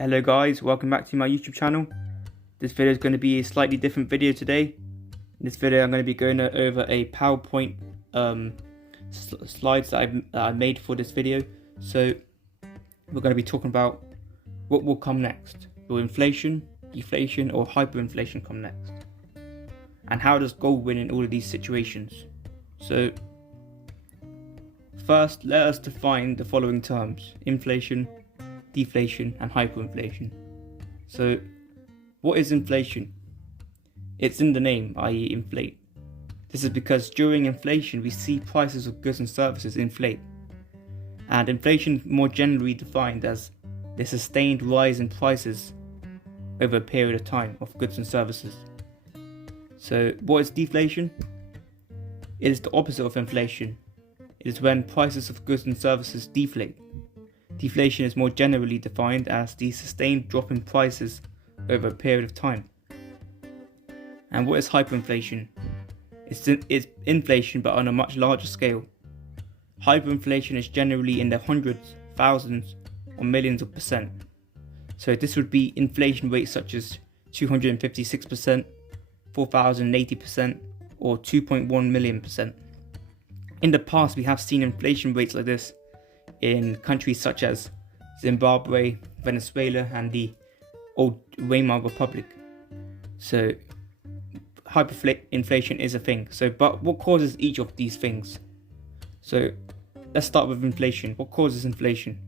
Hello guys, welcome back to my YouTube channel. This video is going to be a slightly different video today. In this video I'm going to be going over a PowerPoint slides that I made for this video. So we're going to be talking about what will come next. Will inflation, deflation or hyperinflation come next? And how does gold win in all of these situations? So first, let us define the following terms: inflation, deflation and hyperinflation. So what is inflation? It's in the name, i.e. inflate. This is because during inflation we see prices of goods and services inflate, and inflation more generally defined as the sustained rise in prices over a period of time of goods and services. So what is deflation? It is the opposite of inflation. It is when prices of goods and services deflate. Deflation is more generally defined as the sustained drop in prices over a period of time. And what is hyperinflation? It's inflation but on a much larger scale. Hyperinflation is generally in the hundreds, thousands or millions of percent. So this would be inflation rates such as 256%, 4080% or 2.1 million percent. In the past we have seen inflation rates like this in countries such as Zimbabwe, Venezuela and the old Weimar Republic. So hyperinflation is a thing. But what causes each of these things? So let's start with inflation. What causes inflation?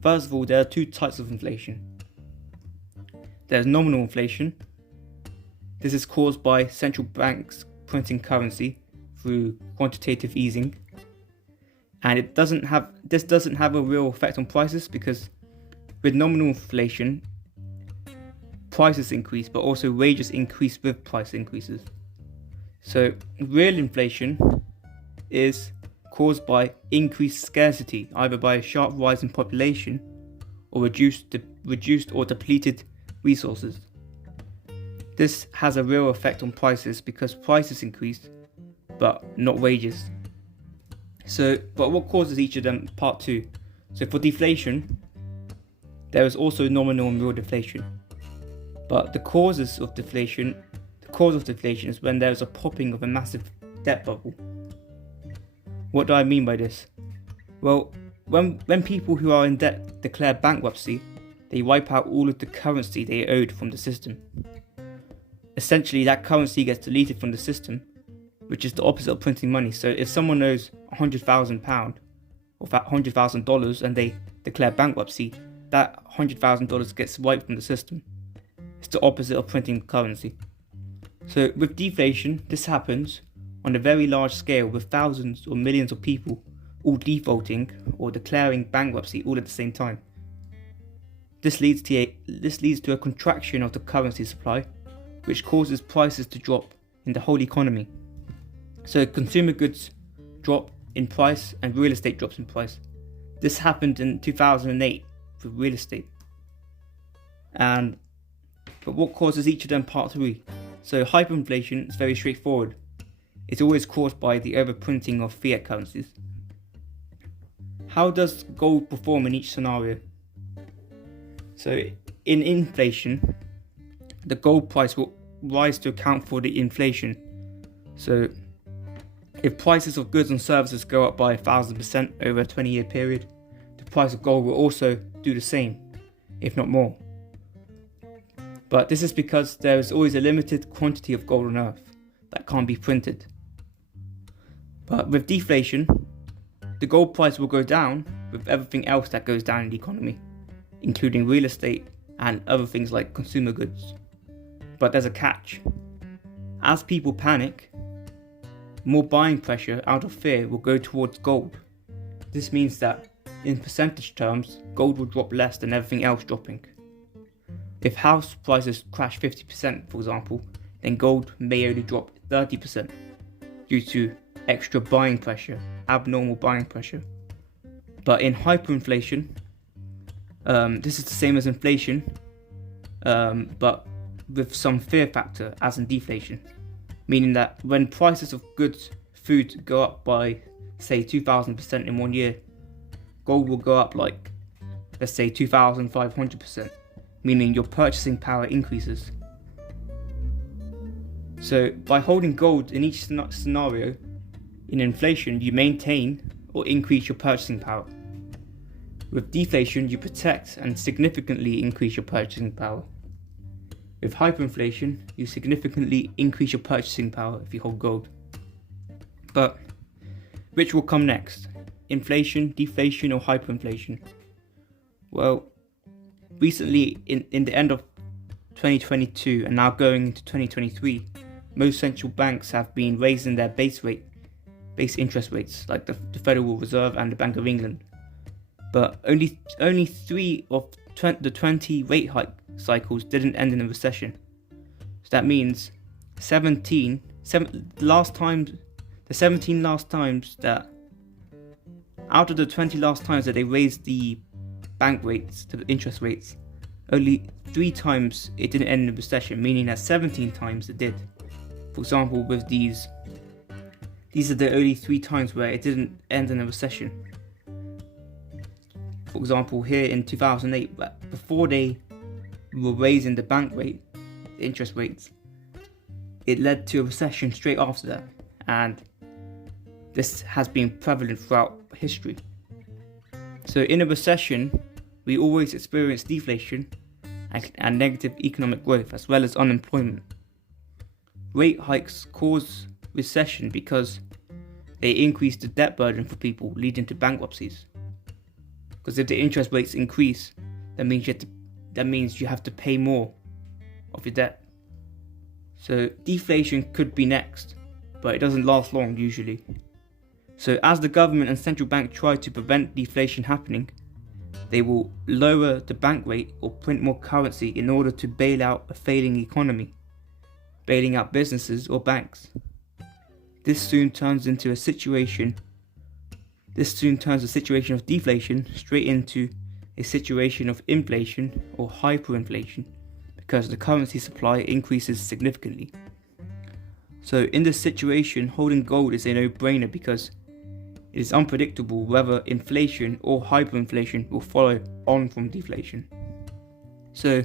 First of all, there are two types of inflation. There's nominal inflation. This is caused by central banks printing currency through quantitative easing. And this doesn't have a real effect on prices, because with nominal inflation, prices increase, but also wages increase with price increases. So real inflation is caused by increased scarcity, either by a sharp rise in population or reduced or depleted resources. This has a real effect on prices because prices increase, but not wages. But what causes each of them? Part 2. So for deflation, there is also nominal and real deflation. But the cause of deflation is when there is a popping of a massive debt bubble. What do I mean by this? Well, when people who are in debt declare bankruptcy, they wipe out all of the currency they owed from the system. Essentially, that currency gets deleted from the system, which is the opposite of printing money. So if someone owes £100,000 or $100,000 and they declare bankruptcy, that $100,000 gets wiped from the system. It's the opposite of printing currency. So with deflation, this happens on a very large scale with thousands or millions of people all defaulting or declaring bankruptcy all at the same time. This leads to a contraction of the currency supply, which causes prices to drop in the whole economy. So consumer goods drop in price and real estate drops in price. This happened in 2008 for real estate. But what causes each of them? Part 3. So hyperinflation is very straightforward. It's always caused by the overprinting of fiat currencies. How does gold perform in each scenario? So in inflation, the gold price will rise to account for the inflation. So if prices of goods and services go up by 1,000% over a 20-year period, the price of gold will also do the same, if not more. But this is because there is always a limited quantity of gold on earth that can't be printed. But with deflation, the gold price will go down with everything else that goes down in the economy, including real estate and other things like consumer goods. But there's a catch. As people panic, more buying pressure out of fear will go towards gold. This means that in percentage terms, gold will drop less than everything else dropping. If house prices crash 50%, for example, then gold may only drop 30% due to extra buying pressure, abnormal buying pressure. But in hyperinflation, this is the same as inflation, but with some fear factor as in deflation. Meaning that when prices of goods, food go up by say 2,000% in 1 year, gold will go up like, let's say 2,500%. meaning your purchasing power increases. So by holding gold in each scenario, in inflation you maintain or increase your purchasing power. With deflation, you protect and significantly increase your purchasing power. With hyperinflation, you significantly increase your purchasing power if you hold gold. But which will come next? Inflation, deflation, or hyperinflation? Well, recently in the end of 2022 and now going into 2023, most central banks have been raising their base interest rates, like the Federal Reserve and the Bank of England. But only 3 of the 20 rate hike cycles didn't end in a recession. So that means the 17 last times that out of the 20 last times that they raised the bank rates, the interest rates, only 3 times it didn't end in a recession, meaning that 17 times it did. For example, with these are the only 3 times where it didn't end in a recession. For example, here in 2008, before they were raising the bank rate, the interest rates, it led to a recession straight after that, and this has been prevalent throughout history. So in a recession, we always experience deflation and negative economic growth, as well as unemployment. Rate hikes cause recession because they increase the debt burden for people, leading to bankruptcies. Because if the interest rates increase, that means you have to pay more of your debt. So deflation could be next, but it doesn't last long usually. So as the government and central bank try to prevent deflation happening, they will lower the bank rate or print more currency in order to bail out a failing economy, bailing out businesses or banks. This soon turns a situation of deflation straight into a situation of inflation or hyperinflation, because the currency supply increases significantly. So in this situation, holding gold is a no-brainer because it is unpredictable whether inflation or hyperinflation will follow on from deflation. So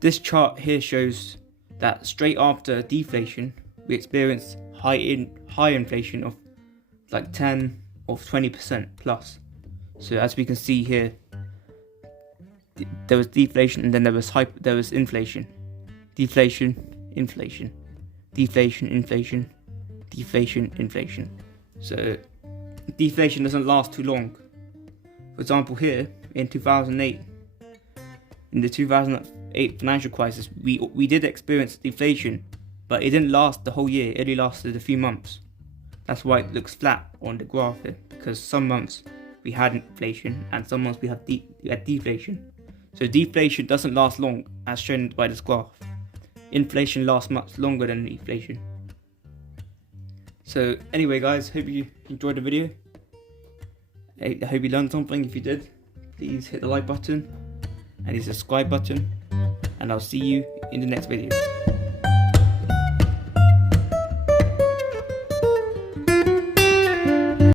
this chart here shows that straight after deflation, we experience high inflation of like 10 or 20% plus. So as we can see here, there was deflation and then there was inflation. Deflation, inflation. Deflation, inflation. Deflation, inflation. So deflation doesn't last too long. For example, here in 2008, in the 2008 financial crisis, we did experience deflation, but it didn't last the whole year. It only lasted a few months. That's why it looks flat on the graph here, because some months we had inflation and some months we had deflation. So deflation doesn't last long, as shown by this graph. Inflation lasts much longer than deflation. So anyway guys, hope you enjoyed the video. I hope you learned something. If you did, please hit the like button and the subscribe button, and I'll see you in the next video.